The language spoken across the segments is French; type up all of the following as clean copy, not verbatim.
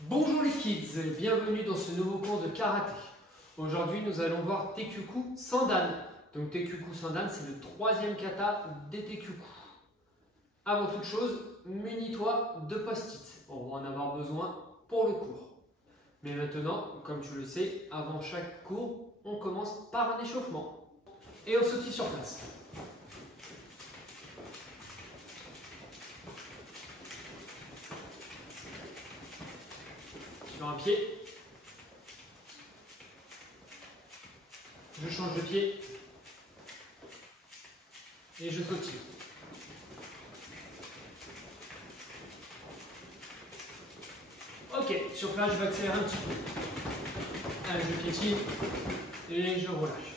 Bonjour les kids, bienvenue dans ce nouveau cours de karaté. Aujourd'hui nous allons voir Teikyoku Sandan. Donc Teikyoku Sandan c'est le troisième kata des Teikyoku. Avant toute chose, munis-toi de post-it. On va en avoir besoin pour le cours. Mais maintenant, comme tu le sais, avant chaque cours, on commence par un échauffement. Et on sautille sur place. Sur un pied, je change de pied et je sautille. Ok, sur place je vais accélérer un petit peu. Allez, je piétine et je relâche.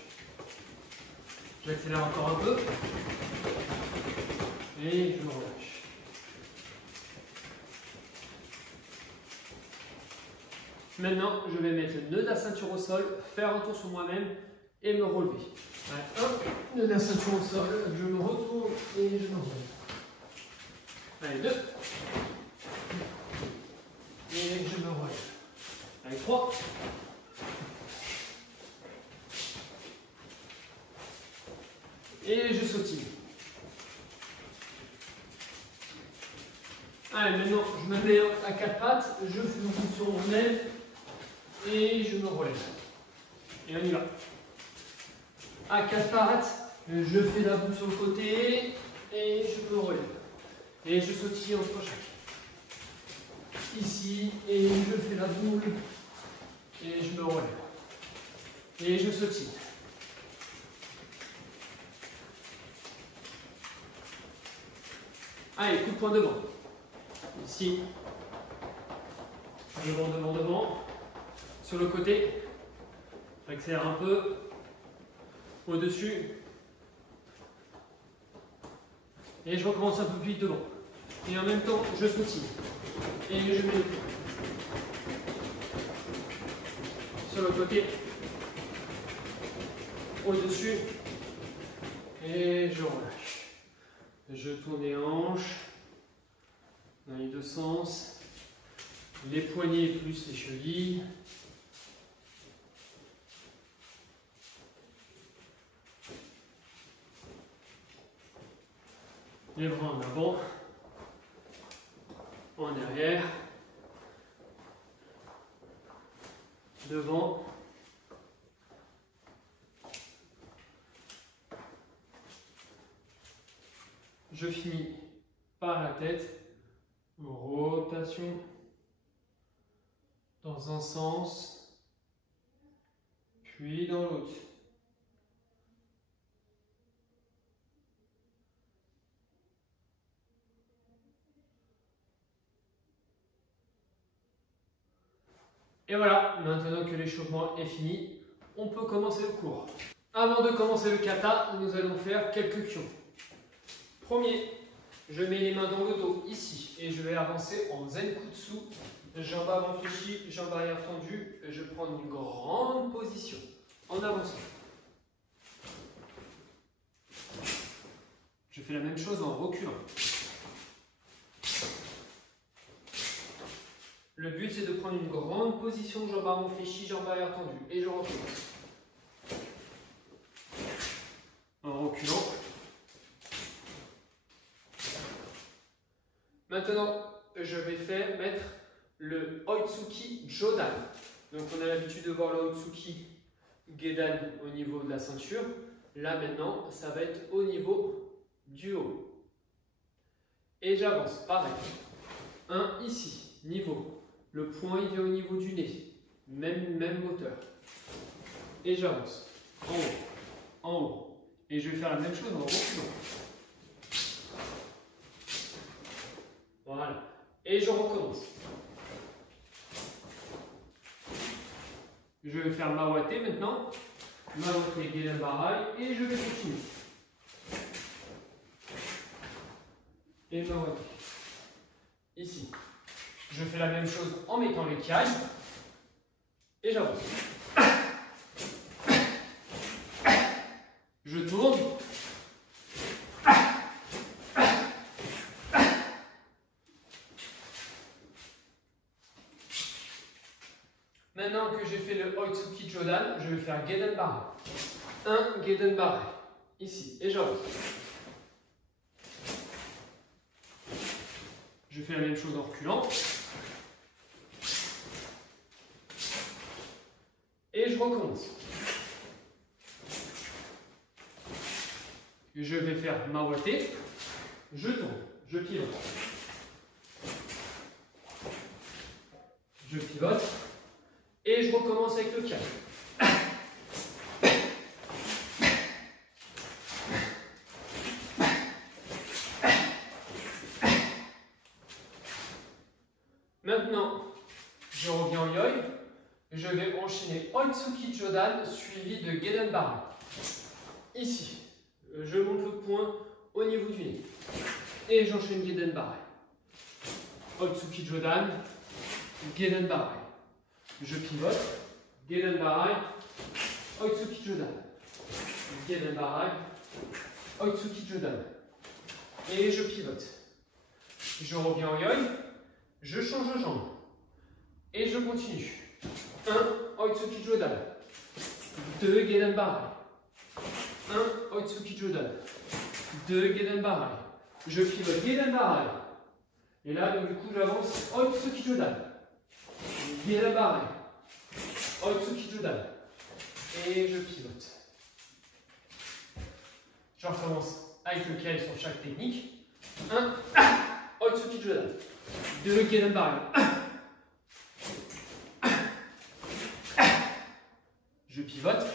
J'accélère encore un peu et je relâche. Maintenant, je vais mettre le nœud de la ceinture au sol, faire un tour sur moi-même et me relever. Allez, hop, nœud de la ceinture au sol, je me retourne et je me relève. Allez, 2. Et je me relève. Allez, 3. Et je sautille. Allez, maintenant, je me mets à 4 pattes, je fais mon coup sur mon aile. Et je me relève. Et on y va. À 4 pattes, je fais la boule sur le côté et je me relève. Et je sautille entre chaque. Ici, et je fais la boule et je me relève. Et je sautille. Allez, coup de poing devant. Ici. Devant, devant, devant. Sur le côté, j'accélère un peu, au-dessus, et je recommence un peu plus vite devant. Et en même temps, je sautille, et je mets le pied. Sur le côté, au-dessus, et je relâche. Je tourne les hanches, dans les deux sens, les poignets plus les chevilles. Les bras en avant, en arrière, devant, je finis par la tête, rotation dans un sens, puis dans l'autre. Et voilà, maintenant que l'échauffement est fini, on peut commencer le cours. Avant de commencer le kata, nous allons faire quelques kyos. Premier, je mets les mains dans le dos, ici, et je vais avancer en Zenkutsu, jambes avant fléchies, jambes arrière tendues, et je prends une grande position, en avançant. Je fais la même chose en reculant. Le but, c'est de prendre une grande position, jambes avant fléchies, jambes arrière tendues. Et je recule. En reculant. Maintenant, je vais mettre le Oitsuki Jodan. Donc, on a l'habitude de voir le Oitsuki Gedan au niveau de la ceinture. Là, maintenant, ça va être au niveau du haut. Et j'avance, pareil. Un ici, niveau. Le point il vient au niveau du nez, même hauteur. Et j'avance, en haut, en haut. Et je vais faire la même chose en reculant. Voilà. Et je recommence. Je vais faire Mawate maintenant. Mawate Gedan Barai. Et je vais continuer. Et Mawate. Ici. Je fais la même chose en mettant les kiai et j'avance. Je tourne. maintenant que j'ai fait le Oitsuki Jodan, je vais faire Geden Barai. Un Geden Barai. Ici. Et j'avance. Je fais la même chose en reculant. Et je recommence. Je vais faire Mawate. Je tourne. Je pivote. Je pivote. Et je recommence avec le calme. Maintenant, je reviens en yoi. Je vais enchaîner Oitsuki Jodan suivi de Geden Barai. Ici, je monte le point au niveau du nez. Et j'enchaîne Geden Barai. Oitsuki Jodan, Geden Barai. Je pivote, Geden Barai, Oitsuki Jodan. Geden Barai, Oitsuki Jodan. Et je pivote. Je reviens en yoi. Je change de jambe. Et je continue. 1 Oitsuki Jodan. 2 Geden Barai. 1 Oitsuki Jodan. 2 Geden Barai. Je pivote Geden Barai. Et là, donc, du coup, j'avance Oitsuki Jodan. Geden Barai. Oitsuki Jodan. Et je pivote. Je recommence avec le kei sur chaque technique. 1 Oitsuki Jodan. 2 Geden Barai. Je pivote.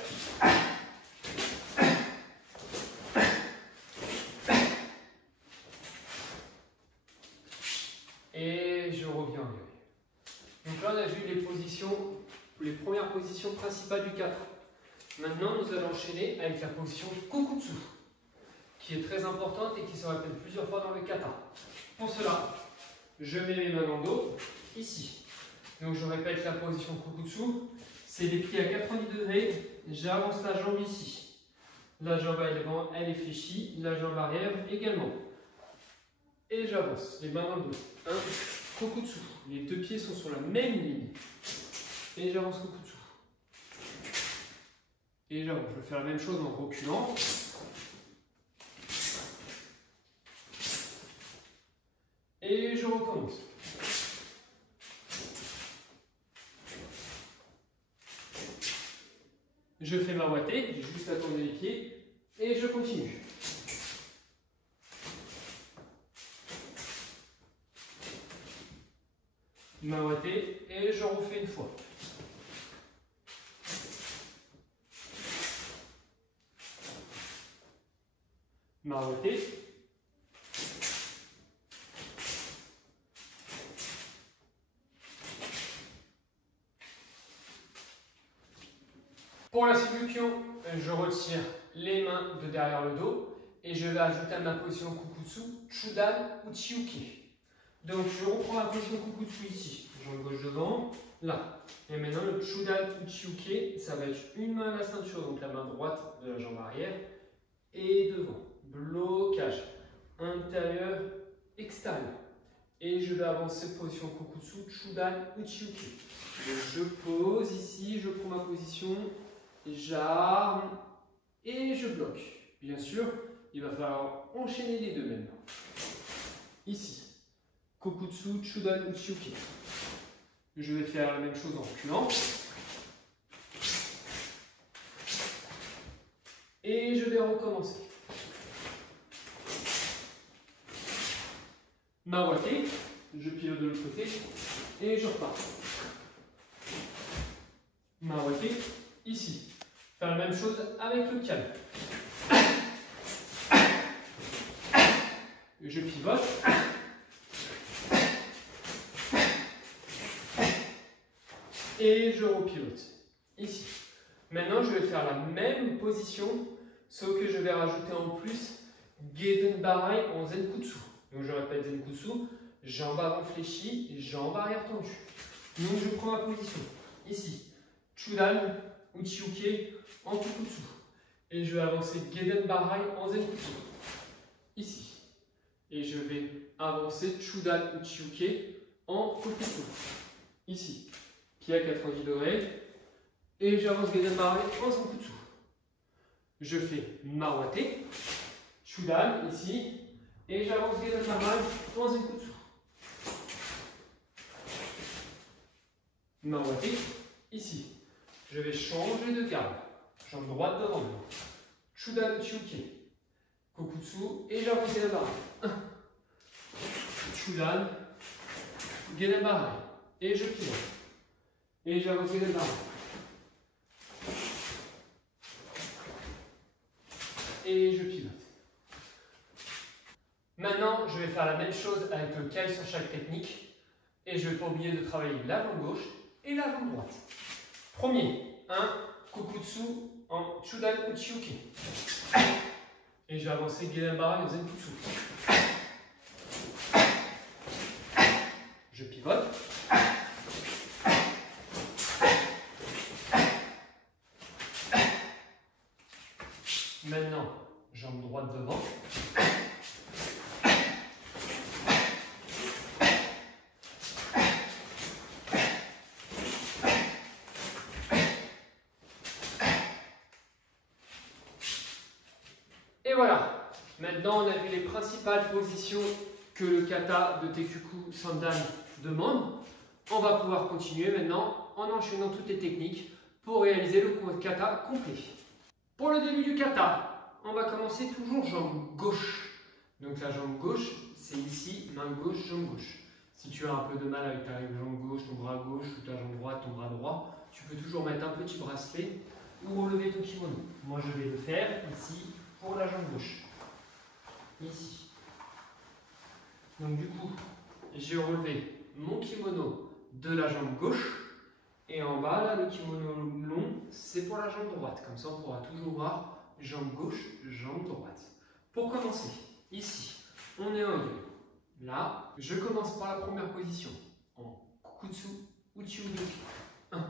Et je reviens en yoi. Donc là, on a vu les positions, les premières positions principales du kata. Maintenant, nous allons enchaîner avec la position Kokutsu, qui est très importante et qui se répète plusieurs fois dans le kata. Pour cela, je mets mes mains dans le dos, ici. Donc je répète la position Kokutsu. C'est les pieds à 90 degrés, j'avance la jambe ici. La jambe à l'avant, elle est fléchie, la jambe arrière également. Et j'avance, les mains dans le dos. 1, Kokutsu. Les deux pieds sont sur la même ligne. Et j'avance Kokutsu. Et j'avance, je vais faire la même chose en reculant. Et je recommence. Je fais ma Mawate, j'ai juste à tourner les pieds et je continue. Mawate et je refais une fois. Mawate. Pour la Subukion, je retire les mains de derrière le dos et je vais ajouter à ma position Kukutsu, Chudan ou Chiuki. Donc je reprends ma position Kukutsu ici, jambe gauche devant, là. Et maintenant le Chudan ou Chiuki, ça va être une main à la ceinture, donc la main droite de la jambe arrière et devant. Blocage intérieur, extérieur. Et je vais avancer position Kokutsu, Chudan ou Chiuki. Je pose ici, je prends ma position. J'arme et je bloque. Bien sûr, il va falloir enchaîner les deux maintenant. Ici, Kokutsu, Chudan ou Chiuki. Je vais faire la même chose en reculant. Et je vais recommencer. Mawate, je pilote de l'autre côté et je repars. Mawate, ici. Faire la même chose avec le calme. Je pivote. Et je repilote. Ici. Maintenant, je vais faire la même position, sauf que je vais rajouter en plus Geden Barai en Zenkutsu. Donc je répète Zenkutsu, jambe avant fléchie, jambe arrière tendue. Donc je prends ma position. Ici. Chudan ou Chiuki en Kokutsu. Et je vais avancer Geden Barai en Zenkutsu. Ici. Et je vais avancer Chudan ou Chiuki en Kokutsu. Ici. pied à 90 degrés. Et j'avance Gedan Bahai en Zenkutsu. Je fais Mawate, Chudan ici. Et j'avance Gedan Bahai en Zenkutsu. Mawate ici. Je vais changer de garde. Jambe droite devant moi. Chudan Uchiuke. Kokutsu. Et j'avance Gedan Bahai. Chudan. Gedan Bahai. Et je pivote. Et j'avance Gedan Bahai. Et je pivote. Maintenant, je vais faire la même chose avec le Kai sur chaque technique. Et je ne vais pas oublier de travailler la jambe gauche et la jambe droite. Premier, 1, Kokutsu en Chudan Uchiuke. Et je vais avancer Gedan Bahai en Zenkutsu. Je pivote. Maintenant, jambe droite devant. Et voilà. Maintenant, on a vu les principales positions que le kata de Tekyuku Sandan demande. On va pouvoir continuer maintenant en enchaînant toutes les techniques pour réaliser le kata complet. Pour le début du kata, on va commencer toujours jambe gauche. Donc la jambe gauche, c'est ici, main gauche, jambe gauche. Si tu as un peu de mal avec ta jambe gauche, ton bras gauche, ou ta jambe droite, ton bras droit, tu peux toujours mettre un petit bracelet ou relever ton kimono. Moi, je vais le faire ici pour la jambe gauche. Ici. Donc du coup, j'ai relevé mon kimono de la jambe gauche. Et en bas, là, le kimono long, c'est pour la jambe droite. Comme ça, on pourra toujours voir jambe gauche, jambe droite. Pour commencer, ici, on est en yo. Là, je commence par la première position, en Kokutsu Uchiuke 1.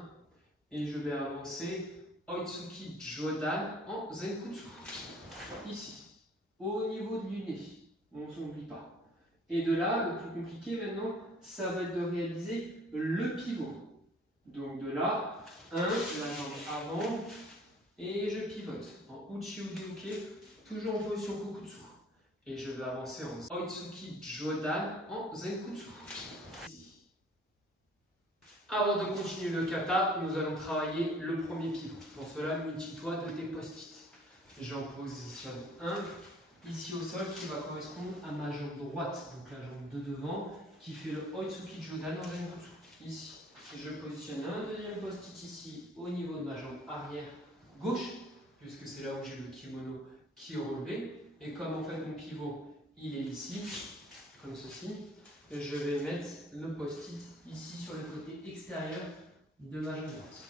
Et je vais avancer Oitsuki Jodan en Zenkutsu. Ici, au niveau du nez, on ne s'oublie pas. Et de là, le plus compliqué maintenant, ça va être de réaliser le pivot. Donc de là, 1, la jambe avant, et je pivote en Uchiuke, toujours en position Kokutsu. Et je vais avancer en Oitsuki Jodan en Zenkutsu. Avant de continuer le kata, nous allons travailler le premier pivot. Pour cela, munis-toi de tes post-it. J'en positionne un ici au sol qui va correspondre à ma jambe droite, donc la jambe de devant, qui fait le Oitsuki Jodan en Zenkutsu. Ici. Je positionne un deuxième post-it ici au niveau de ma jambe arrière gauche, puisque c'est là où j'ai le kimono qui est relevé. Et comme en fait mon pivot il est ici, comme ceci, je vais mettre le post-it ici sur le côté extérieur de ma jambe droite.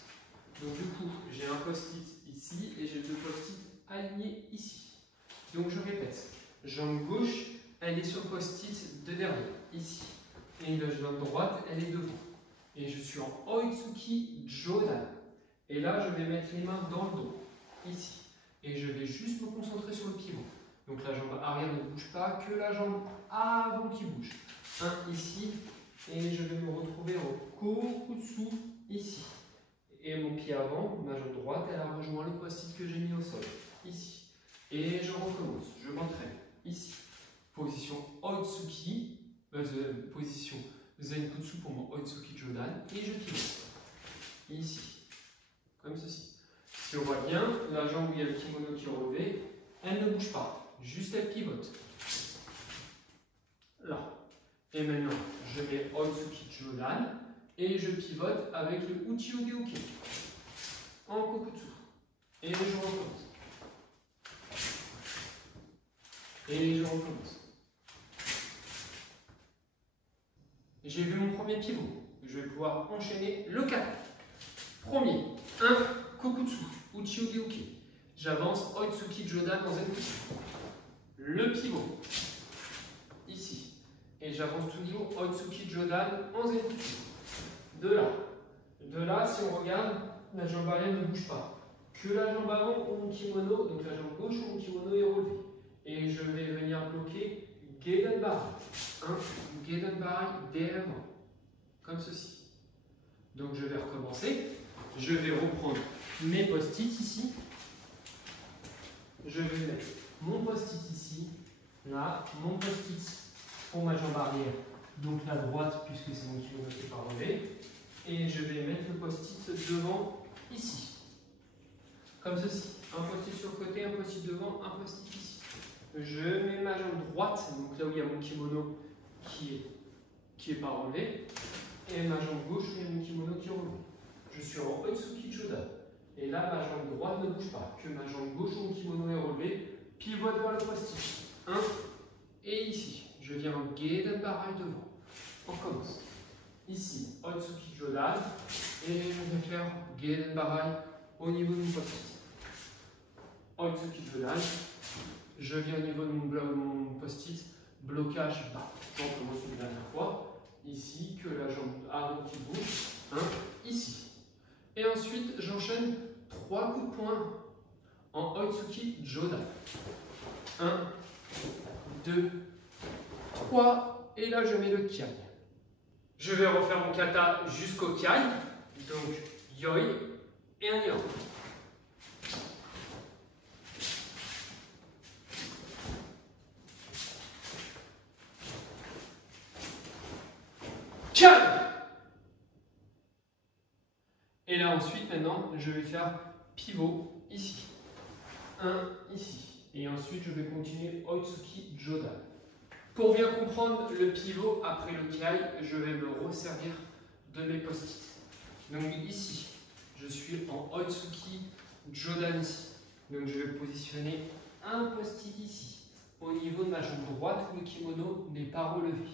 Donc du coup, j'ai un post-it ici et j'ai deux post-it alignés ici. Donc je répète, jambe gauche, elle est sur le post-it de derrière, ici. Et la jambe droite, elle est devant. Et je suis en Oitsuki Jodan. Et là, je vais mettre les mains dans le dos, ici. Et je vais juste me concentrer sur le pivot. Donc la jambe arrière ne bouge pas, que la jambe avant qui bouge. Un ici, et je vais me retrouver en Kokutsu ici. Et mon pied avant, ma jambe droite, elle a rejoint le post-it que j'ai mis au sol, ici. Et je recommence, je m'entraîne, ici. Position Oitsuki, position Zenkutsu pour mon Oitsuki Jodan, et je pivote. Ici, comme ceci. Si on voit bien, la jambe où il y a le kimono qui est relevé, elle ne bouge pas, juste elle pivote. Là. Et maintenant, je mets Oitsuki Jodan et je pivote avec le Uchiuke en Kokutsu. Et je recommence. Et je recommence. J'ai vu mon premier pivot. Je vais pouvoir enchaîner le kata. Premier, 1, Kokutsu, Uchiuke. J'avance Oitsuki Jodan dans Zenkutsu. Le pivot. Ici. Et j'avance toujours Oitsuki Jodan en Zenkutsu. De là, si on regarde, la jambe arrière ne bouge pas. Que la jambe avant ou mon kimono, donc la jambe gauche ou mon kimono est relevé. Et je vais venir bloquer Gedan Bahai. Gedan Bahai derrière moi. Comme ceci. Donc je vais recommencer. Je vais reprendre mes post-it ici. Je vais mettre mon post-it ici, là, mon post-it pour ma jambe arrière, donc la droite puisque c'est mon kimono qui n'est pas relevé. Et je vais mettre le post-it devant ici. Comme ceci. Un post-it sur le côté, un post-it devant, un post-it ici. Je mets ma jambe droite, donc là où il y a mon kimono qui est pas relevé. Et ma jambe gauche, où il y a mon kimono qui est relevé. Je suis en Oitsuki Jodan. Et là, ma jambe droite ne bouge pas. Que ma jambe gauche, où mon kimono est relevé, pivote vers le post-it. 1 et ici. Je viens en Gedan Barai devant. On commence. Ici, Oitsuki Jodan. Et je vais faire Gedan Barai au niveau de mon post-it. Oitsuki Jodan. Je viens au niveau de mon post-it. Blocage bas. Donc, on recommence une dernière fois. Ici, que la jambe avant qui bouge. 1 ici. Et ensuite, j'enchaîne 3 coups de poing en Oitsuki Jodan. 1, 2, 3. Et là, je mets le Kiai. Je vais refaire mon kata jusqu'au Kiai. Donc, Yoi et un Yang. Kiai. Et là ensuite, maintenant, je vais faire pivot ici. 1 ici. Et ensuite, je vais continuer Oitsuki Jodan. Pour bien comprendre le pivot après le Kiai, je vais me resservir de mes post-it. Donc ici, je suis en Oitsuki Jodan ici. Donc je vais positionner un post-it ici, au niveau de ma jambe droite où le kimono n'est pas relevé.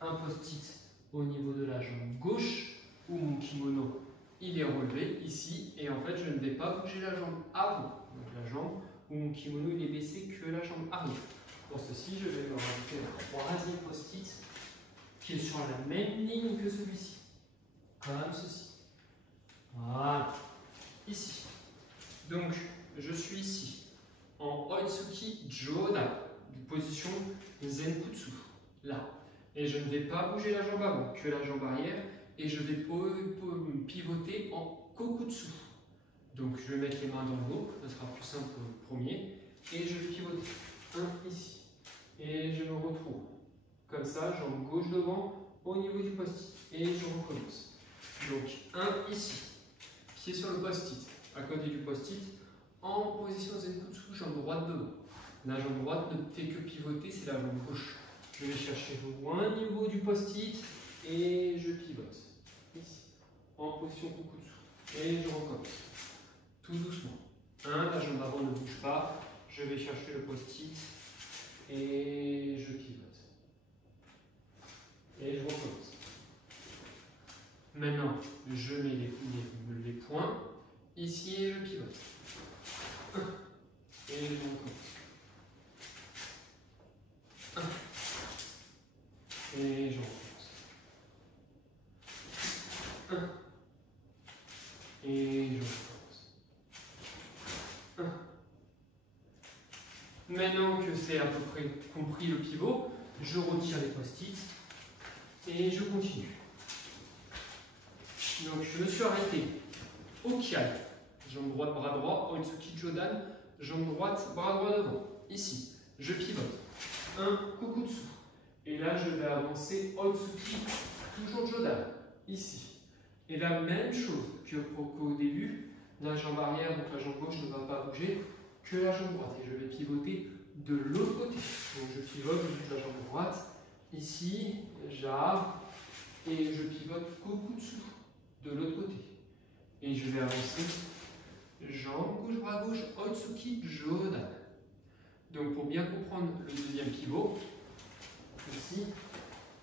Un post-it au niveau de la jambe gauche où mon kimono il est relevé ici, et en fait je ne vais pas bouger la jambe avant, donc la jambe où mon kimono il est baissé que la jambe arrière. Pour ceci, je vais me rajouter un troisième post-it qui est sur la même ligne que celui-ci, comme ceci. Voilà, ici. Donc je suis ici en Oitsuki Jodan, position Zenkutsu, là, et je ne vais pas bouger la jambe avant, que la jambe arrière. Et je vais pivoter en Kokutsu. Donc je vais mettre les mains dans le dos, ça sera plus simple pour le premier. Et je pivote 1 ici. Et je me retrouve comme ça, jambe gauche devant, au niveau du post-it. Et je recommence. Donc 1 ici, pied sur le post-it, à côté du post-it, en position Zenkutsu, jambe droite devant. La jambe droite ne fait que pivoter, c'est la jambe gauche. Je vais chercher loin au niveau du post-it et je pivote. Ici, en position Kokutsu. Et je recommence. Tout doucement. 1, la jambe avant ne bouge pas. Je vais chercher le post-it et je pivote. Et je recommence. Maintenant, je mets les points ici et je pivote. 1, et je recommence. 1, et je recommence. 1 et je recommence. 1. Maintenant que c'est à peu près compris le pivot, je retire les post-it et je continue. Donc je me suis arrêté au Kiai, jambe droite, bras droit, Oitsuki Jodan, jambe droite, bras droit devant. Ici, je pivote. 1, Kokutsu. Et là, je vais avancer Oitsuki, toujours Jodan. Ici. Et la même chose qu'au début, la jambe arrière, donc la jambe gauche ne va pas bouger, que la jambe droite. Et je vais pivoter de l'autre côté. Donc je pivote de la jambe droite, ici, j'arrive, et je pivote Kokutsu de l'autre côté. Et je vais avancer, jambe gauche, bras gauche, Oitsuki Jodan. Donc pour bien comprendre le deuxième pivot, ici,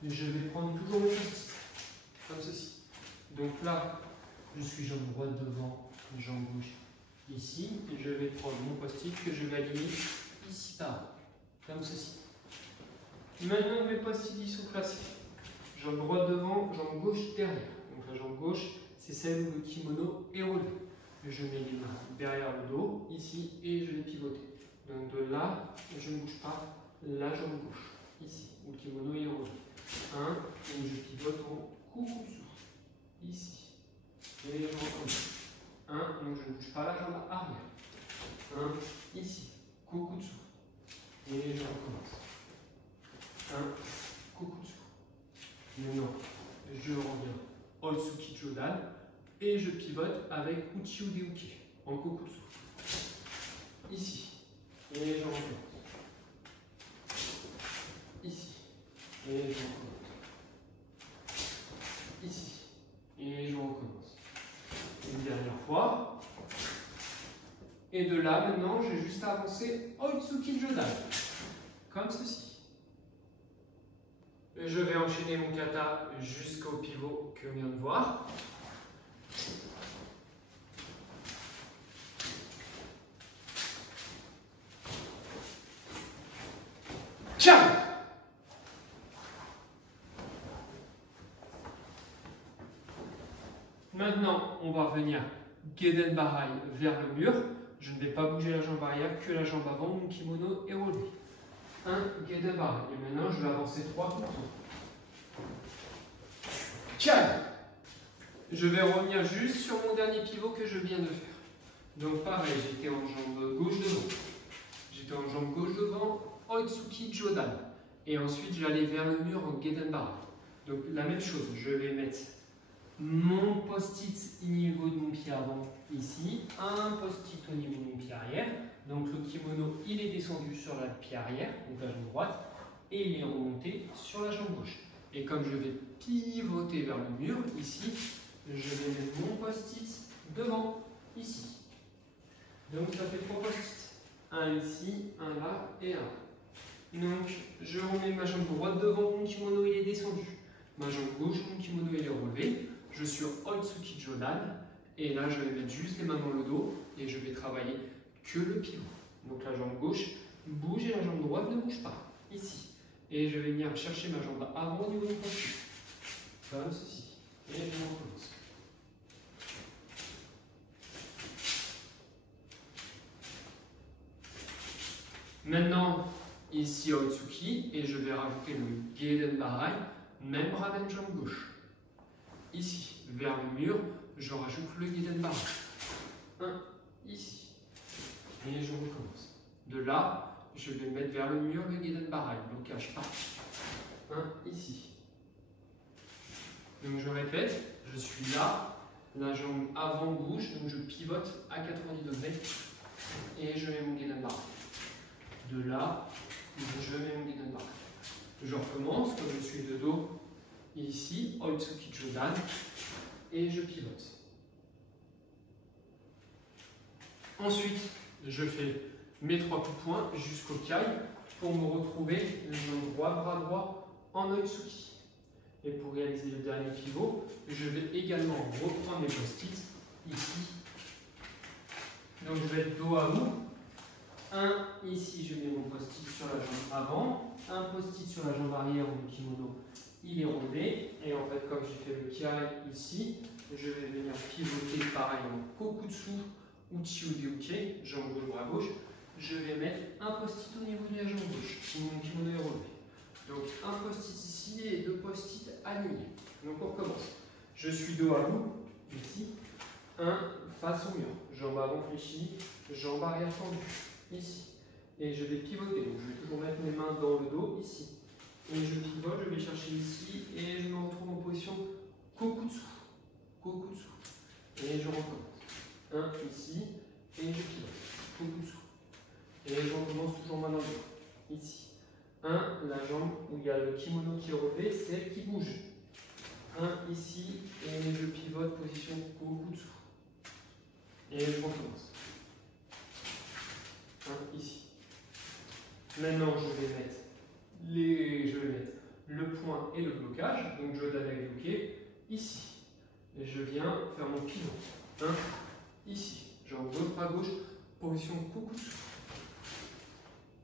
je vais prendre toujours le post-it, comme ceci. Donc là, je suis jambe droite devant, jambe gauche ici, et je vais prendre mon post-it que je vais aligner ici par là, comme ceci. Maintenant, mes post-it sont placés. Jambe droite devant, jambe gauche derrière. Donc la jambe gauche, c'est celle où le kimono est relevé. Je mets les mains derrière le dos, ici, et je vais pivoter. Donc de là, je ne bouge pas la jambe gauche, ici, où le kimono est relevé. 1, et je pivote en Kokutsu. Ici. et je recommence. 1, donc je ne bouge pas la jambe arrière. 1, ici, kokutsu, et je recommence. 1, kokutsu. Maintenant, je reviens Otsuki Jodan et je pivote avec Uchi Ude Uke en kokutsu. Ici, et je recommence. Ici, et je recommence. Ici, et je recommence. Une dernière fois. Et de là, maintenant, j'ai juste à avancer Otsuki Jodan, comme ceci. Je vais enchaîner mon kata jusqu'au pivot que l'on vient de voir. Ciao! Maintenant, on va revenir Geden Barai vers le mur. Je ne vais pas bouger la jambe arrière, que la jambe avant. Mon kimono est relevé. 1, Geden Barai. Et maintenant, je vais avancer 3 coups. Ciao! Je vais revenir juste sur mon dernier pivot que je viens de faire. Donc pareil, j'étais en jambe gauche devant. J'étais en jambe gauche devant, Otsuki Jodan. Et ensuite, j'allais vers le mur en Geden Barai. Donc la même chose, je vais mettre mon post-it au niveau de mon pied avant ici, un post-it au niveau de mon pied arrière. Donc le kimono, il est descendu sur la pied arrière, donc la jambe droite, et il est remonté sur la jambe gauche. Et comme je vais pivoter vers le mur, ici, je vais mettre mon post-it devant, ici. Donc ça fait 3 post-it. Un ici, un là et un là. Donc je remets ma jambe droite devant, mon kimono il est descendu. Ma jambe gauche, mon kimono il est relevé. Je suis Otsuki Jodan. Et là je vais mettre juste les mains dans le dos et je vais travailler que le pivot. Donc la jambe gauche bouge et la jambe droite ne bouge pas. Ici. Et je vais venir chercher ma jambe avant au niveau du post-it. Comme ceci. Et je recommence. Maintenant, ici Otsuki, et je vais rajouter le Geden Barai, même bras, même jambe gauche. Ici, vers le mur, je rajoute le Geden Barai. 1, ici. Et je recommence. De là, je vais mettre vers le mur le Geden Barai, blocage pas. 1, ici. Donc je répète, je suis là, la jambe avant bouge, donc je pivote à 90 degrés et je mets mon Geden Barai. De là, je mets mon Geden Barai. Je recommence, comme je suis de dos, ici, Otsuki Jodan, et je pivote. Ensuite, je fais mes 3 coups de poing jusqu'au kai pour me retrouver le jambe droit, bras droit en Otsuki. Et pour réaliser le dernier pivot, je vais également reprendre mes post-it ici. Donc je vais être dos à vous. Un, ici je mets mon post-it sur la jambe avant, un post-it sur la jambe arrière où le kimono il est relevé. Et en fait, comme j'ai fait le kiai ici, je vais venir pivoter pareil en kokutsu uchi ude uke, jambe gauche, bras gauche. Je vais mettre un post-it au niveau de la jambe gauche où mon kimono est relevé. Donc un post-it ici et 2 post-it alignés. Donc on recommence. Je suis dos à vous, ici. 1 face au mur. Jambe avant fléchie, jambe arrière tendue, ici. Et je vais pivoter. Donc je vais toujours mettre mes mains dans le dos, ici. Et je pivote, je vais chercher ici et je me retrouve en position kokutsu. Kokutsu. Et je recommence. 1 ici et je pivote. Kokutsu. Et je recommence toujours main dans le dos, ici. 1, la jambe où il y a le kimono qui est relevé, c'est elle qui bouge. 1 ici, et je pivote, position kokutsu. Et je recommence. 1 ici. Maintenant, je vais mettre le point et le blocage, donc Jodan avec Uke, ici. Et je viens faire mon pivot. 1 ici. Jambe gauche, bras gauche, position kokutsu.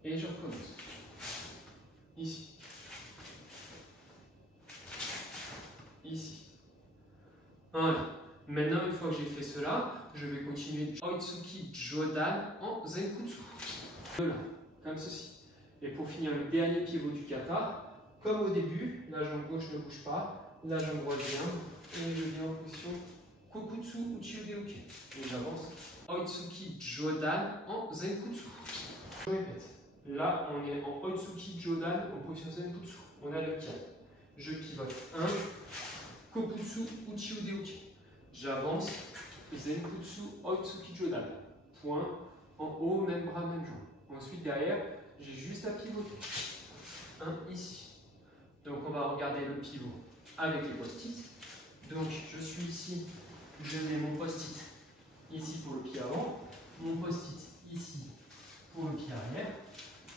Et je recommence. Ici. Ici. Voilà. Maintenant, une fois que j'ai fait cela, je vais continuer Otsuki Jodan en Zenkutsu. Voilà, comme ceci. Et pour finir le dernier pivot du kata, comme au début, la jambe gauche ne bouge pas, la jambe droite vient, et je viens en position Kokutsu Uchiude Uke. Et j'avance. Oitsuki Jodan en Zenkutsu. Je répète. Là, on est en Oitsuki Jodan en position Zenkutsu. On a le Kiai. Je pivote 1. Kokutsu Uchiude Uke. J'avance. Zenkutsu Oitsuki Jodan. Point. En haut, même bras, même jambe. Ensuite, derrière, j'ai juste à pivoter. 1 ici. Donc, on va regarder le pivot avec les post-it. Donc, je suis ici. Je mets mon post-it ici pour le pied avant. Mon post-it ici pour le pied arrière.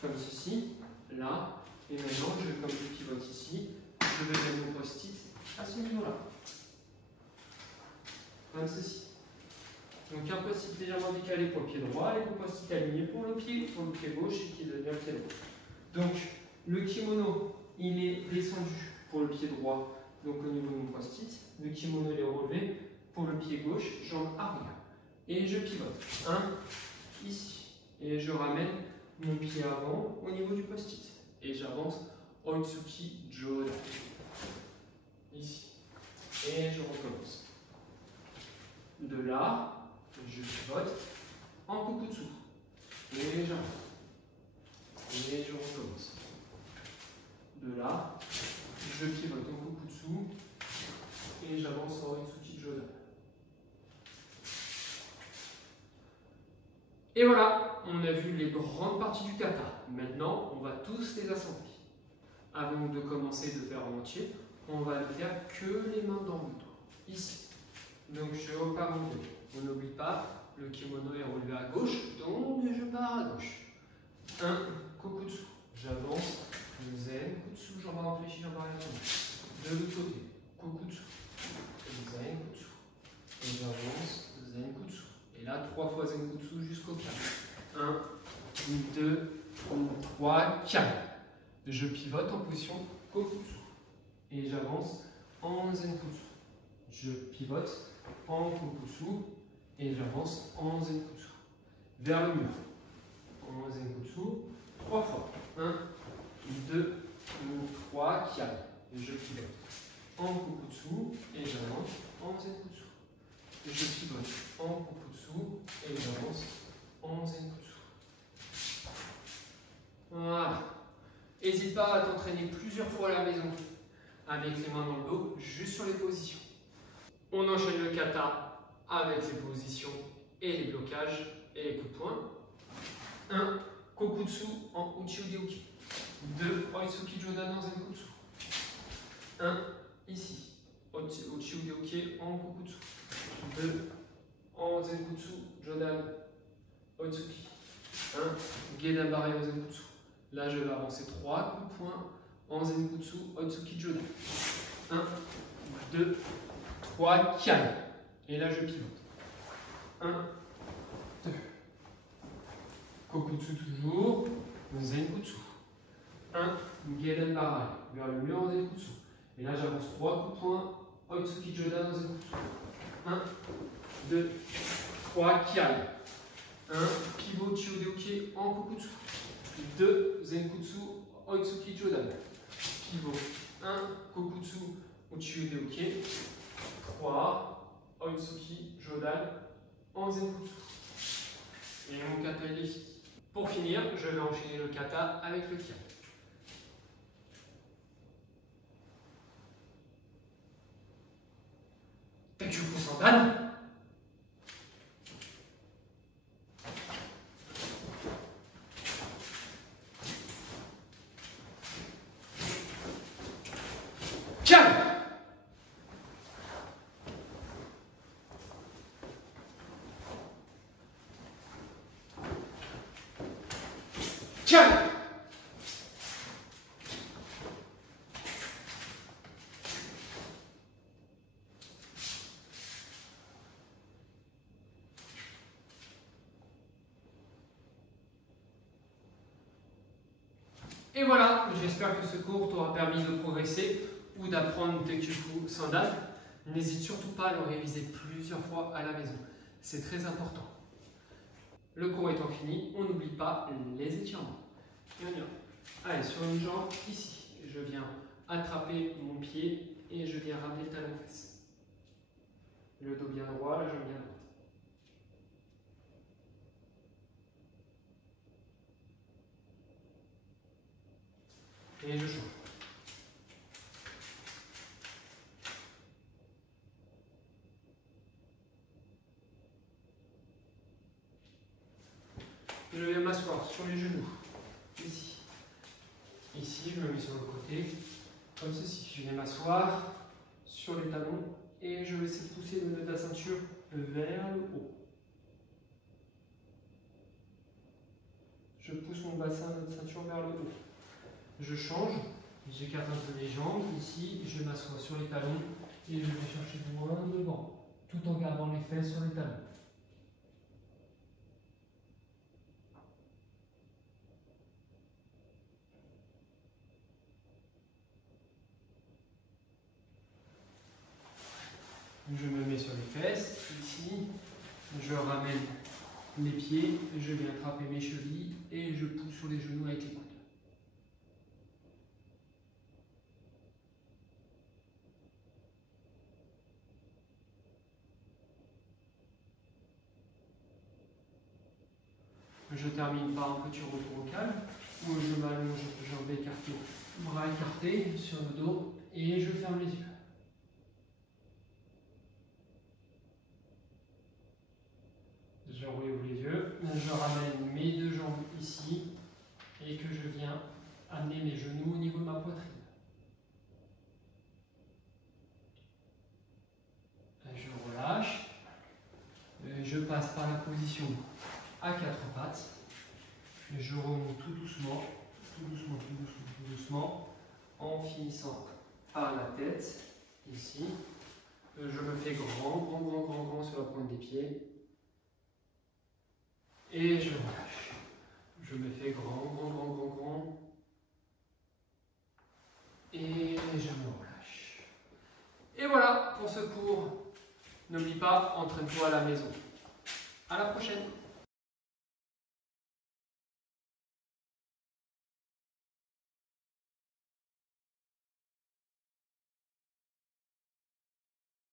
Comme ceci. Là. Et maintenant, comme je pivote ici, je vais mettre mon post-it à ce niveau-là. Comme ceci. Donc un post-it légèrement décalé pour le pied droit et mon post-it aligné pour le pied gauche et qui devient le pied droit. Donc le kimono, il est descendu pour le pied droit, donc au niveau de mon post-it. Le kimono il est relevé pour le pied gauche, jambe arrière. Et je pivote. 1, ici. Et je ramène mon pied avant au niveau du post-it. Et j'avance Oitsuki Jodan. Ici. Et je recommence. De là, je pivote en Kokutsu. Et j'avance. Et je recommence. De là, je pivote en Kokutsu. Et j'avance en Oitsuki Jodan. Et voilà, on a vu les grandes parties du kata. Maintenant, on va tous les assembler. Avant de commencer de faire en entier, on va ne faire que les mains dans le dos. Ici. Donc je repars en deux. On n'oublie pas, le kimono est relevé à gauche, donc je pars à gauche. 1, Kokutsu. J'avance. Zenkutsu, j'en vais réfléchir, j'en vais réfléchir. De l'autre côté, Kokutsu. Zenkutsu. Et j'avance. Zenkutsu. Et là, 3 fois Zenkutsu jusqu'au Kiai. 1, 2, 3, Kiai. Je pivote en position Kokutsu. Et j'avance en Zenkutsu. Je pivote en Kokutsu. Et j'avance en Zenkutsu. Vers le mur. En Zenkutsu. 3 fois. 1, 2, 3, Kiai. Et je pivote en Kokutsu. Et j'avance en Zenkutsu. Et je pivote en Kokutsu. Et j'avance en Zenkutsu. Voilà. N'hésite pas à t'entraîner plusieurs fois à la maison avec les mains dans le dos, juste sur les positions. On enchaîne le kata avec les positions et les blocages et les coups de poing. 1. Kokutsu en Uchiude Uke. 2. Oitsuki Jodan en Zenkutsu. 1. Ici. Uchiude Uke en Kokutsu. 2. En Zenkutsu Jodan Oitsuki. 1. Gedan Barai en Zenkutsu. Là, je vais avancer 3 coups de poing en Zenkutsu Oitsuki Jodan. 1, 2, 3, Kiai. Et là, je pivote. 1, 2. Kokutsu toujours. Zenkutsu. 1, Gedan Barai. Vers le mur en Zenkutsu. Et là, j'avance 3 coups de poing Oitsuki Jodan en Zenkutsu. 1, 2, 3, Kiai. 1, pivot Uchiude Uke en Kokutsu. 2, Zenkutsu, Oitsuki Jodan. Pivot. 1, Kokutsu, Uchiude Uke. 3, Oitsuki Jodan en Zenkutsu. Et mon kata est fini. Pour finir, je vais enchaîner le kata avec le Kiai. Tekyuko Sandan. Kiai. Et voilà, j'espère que ce cours t'aura permis de progresser ou d'apprendre Tekyuko Sandan. N'hésite surtout pas à le réviser plusieurs fois à la maison. C'est très important. Le cours étant fini, on n'oublie pas les étirements. Et on y va. Allez, sur une jambe, ici, je viens attraper mon pied et je viens ramener le talon-fesse. Le dos bien droit, la jambe bien droite. Et je change. Je vais m'asseoir sur les genoux, ici. Ici, je me mets sur le côté, comme ceci. Je vais m'asseoir sur les talons et je vais essayer de pousser le nœud de la ceinture vers le haut. Je pousse mon bassin de ceinture vers le haut. Je change, j'écarte un peu les jambes. Ici, je m'assois sur les talons et je vais chercher loin devant, tout en gardant les fesses sur les talons. Je me mets sur les fesses, ici, je ramène les pieds, je viens attraper mes chevilles et je pousse sur les genoux avec les coudes. Je termine par un petit retour au calme, où je m'allonge, jambes écartées, bras écartés sur le dos et je ferme les yeux. Je rouvre les yeux, je ramène mes deux jambes ici et que je viens amener mes genoux au niveau de ma poitrine. Je relâche, je passe par la position à quatre pattes, je remonte tout doucement, tout doucement, en finissant par la tête, ici. Je me fais grand sur la pointe des pieds. Et je relâche. Je me fais grand. Et je me relâche. Et voilà pour ce cours. N'oublie pas, entraîne-toi à la maison. À la prochaine.